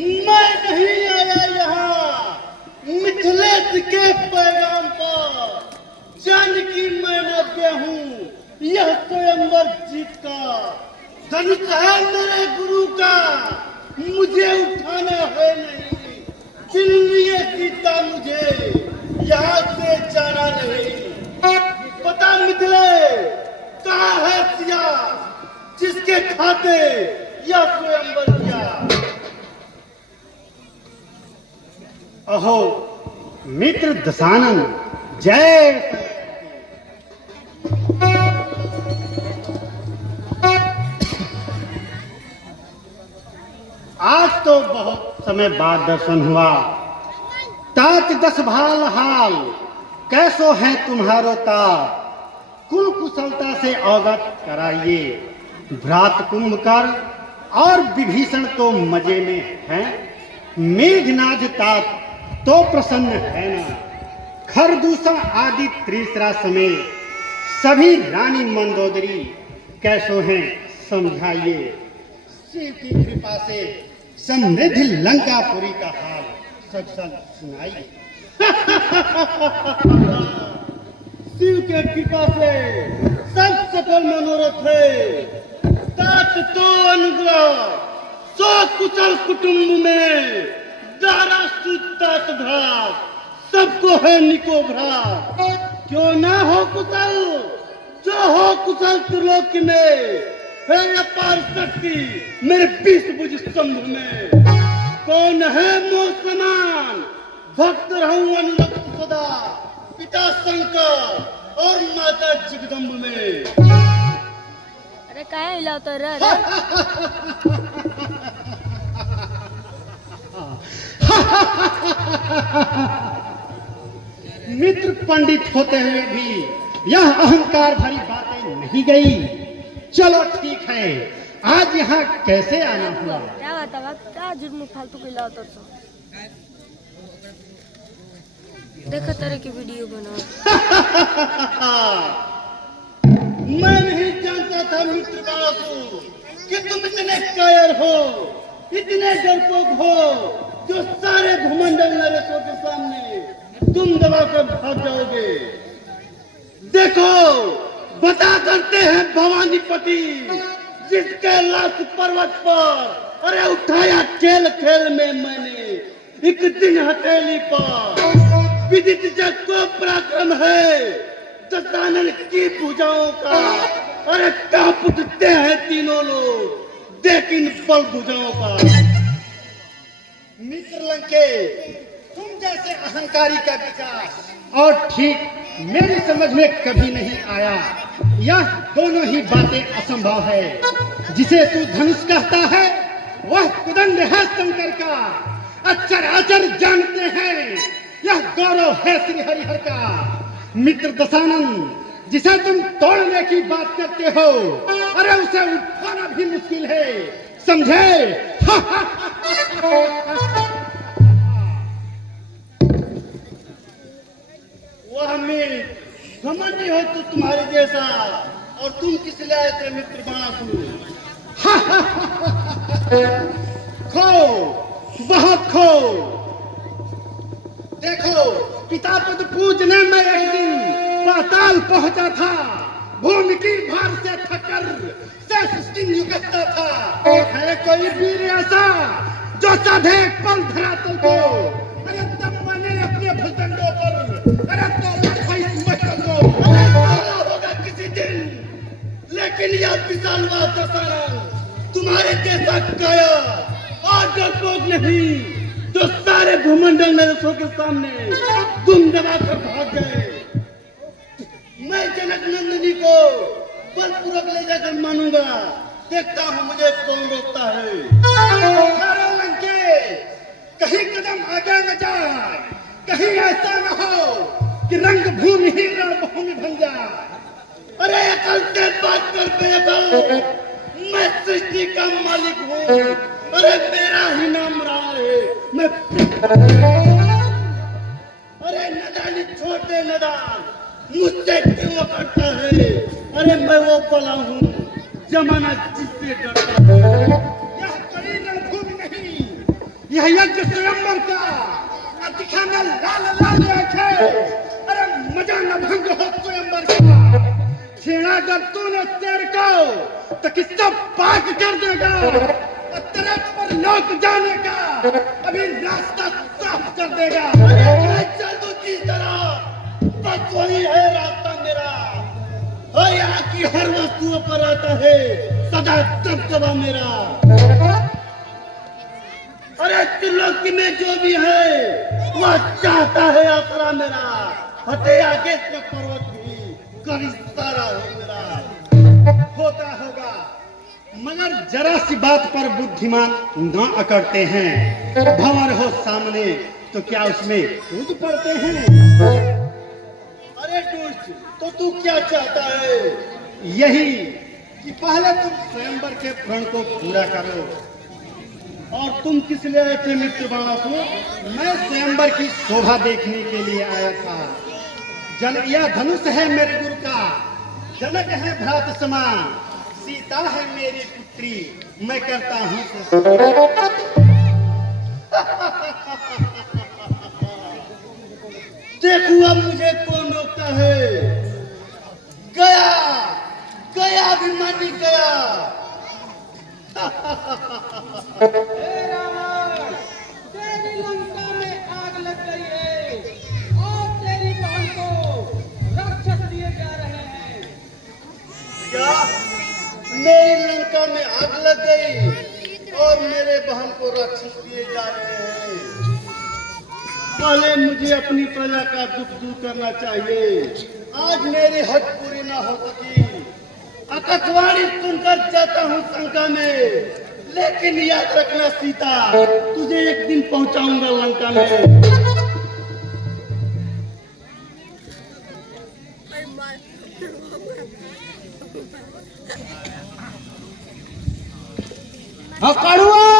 मैं नहीं आया यहाँ मिथिलेश के पैगाम पर, जानकी मैं नव्य हूँ यह स्वयंवर जीत का धनुष है मेरे गुरु का, मुझे उठाना है नहीं, दिल्ली सीता मुझे यहाँ से जाना नहीं। पता मिथिलेश कहाँ है सिया जिसके खाते यह स्वयंवर किया। अहो मित्र दशानन, जय। आज तो बहुत समय बाद दर्शन हुआ। तात दस भाल हाल, कैसो है तुम्हारो तात, कुल कुशलता से अवगत कराइए। भ्रात कुंभकर और विभीषण तो मजे में हैं, मेघनाद तात तो प्रसन्न है ना। खरदूषण आदि त्रिसरा समेत सभी रानी मंदोदरी कैसो हैं समझाइए। शिव की कृपा से समृद्धि लंकापुरी का हाल सच सच सुनाइए। शिव के कृपा से सब सफल मनोरथ है। तात तो अनुग्रह सो कुशल कुटुंब में, दारा तात भ्रात सबको है निको भ्रात। क्यों ना हो कुशल, जो हो कुशल त्रिलोक में, है अपार शक्ति मेरे 20 भुज स्तंभ में। कौन है मोह समान, भक्त रहूं अनुरक्त सदा, पिता शंकर और माता जगदम्ब में। अरे काय हिलावतो रे? मित्र पंडित होते हुए भी यह अहंकार भरी बातें नहीं गई। चलो ठीक है, आज यहाँ कैसे आना हुआ? क्या बतावा, क्या जुर्म फालतू के हिलावतो तो? देखो तेरे की वीडियो बना। मैं नहीं जानता था मित्र बासु कि तुम इतने कायर हो, इतने डरपोक हो, जो सारे भूमंडल नरेशों के सामने तुम दबाकर भाग जाओगे। देखो बता करते हैं भवानीपति, जिस कैलाश पर्वत पर अरे उठाया खेल खेल में मैंने एक दिन हथेली पर। विदित जग को पराक्रम है दशानन की भुजाओं का, अरे कांप उठते हैं तीनों लोग देख इन बल भुजाओं का। मित्र लंके, तुम जैसे अहंकारी का विकास और ठीक मेरी समझ में कभी नहीं आया। यह दोनों ही बातें असंभव है। जिसे तू धनुष कहता है वह कुदंड है शंकर का, अक्षर अचर जानते हैं यह गौरव है श्री हरिहर का। मित्र दशानन, जिसे तुम तोड़ने की बात करते हो, अरे उसे उठाना भी मुश्किल है, समझे? वह मित्र घमंडी हो तो तुम्हारे जैसा, और तुम किस लिए आए थे मित्र बासु? खो, बहुत खो। देखो पिता पद पूजने में एक दिन पाताल पहुंचा था, भूमि की भार से थककर शेष युगता था। है कोई वीर ऐसा जो साधे पल धरातल को, अरे तब मैंने अपने भुजंगों पर अरे तो होगा किसी दिन, लेकिन यह विशालवा दशहरा तुम्हारे जैसा काया और डरपोक नहीं, जो सारे भूमंडल नरेशों के सामने दुम दबाकर भाग गए। मैं जनक नंदिनी को बलपूर्वक ले जाकर मानूंगा, देखता हूँ मुझे कौन रोकता है। लंके, कहीं कदम आगे न जाए, कहीं ऐसा न हो कि रंग भूमि ही रणभूमि बन जाए। अरे अकल से बात कर बेअकल, मैं सृष्टि का मालिक हूँ, अरे मेरा ही नाम रहा है मैं। अरे नदानी छोटे नदान, मुझसे क्यों करता है? अरे मैं वो बला हूँ जमाना जिससे डरता है। यह कड़ी रणभूमि नहीं, यह यज्ञ स्वयंवर का। अब दिखाना लाल लाल आंखें, अरे मजा न भंग हो स्वयंवर का। छेड़ा अगर तूने शेर को तो किसका पाक कर देगा, और तेरे पर लौट जाने का अभी रास्ता साफ कर देगा। अरे मैं चल दूं जिस तरह, बस वही है रास्ता मेरा। और यहाँ की हर वस्तुओं पर आता है सदा दबदबा मेरा। अरे त्रिलोकी में जो भी है वह चाहता है आसरा मेरा। हटे आगे से पर्वत भी कर इशारा हो मेरा। होता होगा, मगर जरा सी बात पर बुद्धिमान न अकड़ते हैं। भंवर हो सामने तो क्या उसमें कूद पड़ते हैं। अरे दुष्ट, तो तू क्या चाहता है? यही कि पहले तुम स्वयंवर के प्रण को पूरा करो। और तुम किस लिए आए थे मित्र बाणासुर? मैं स्वयंवर की शोभा देखने के लिए आया था। यह धनुष है मेरे गुरु का, जनक है भ्रात समान, सीता है मेरी पुत्री, मैं करता हूँ। देखो अब मुझे कौन रोकता है। गया गया अभिमानी गया। हे रावण, तेरी लंका में आग लग गई है और तेरी बहन को राक्षस दिए जा रहे हैं। क्या मेरी लंका में आग लग गई और मेरे बहन को राक्षस दिए जा रहे हैं? पहले मुझे अपनी प्रजा का दुख दूर करना चाहिए। आज मेरी हद पूरी ना हो सकी। आकाशवाणी सुनकर जाता हूँ शंका में, लेकिन याद रखना सीता, तुझे एक दिन पहुंचाऊंगा लंका में। कड़ुआ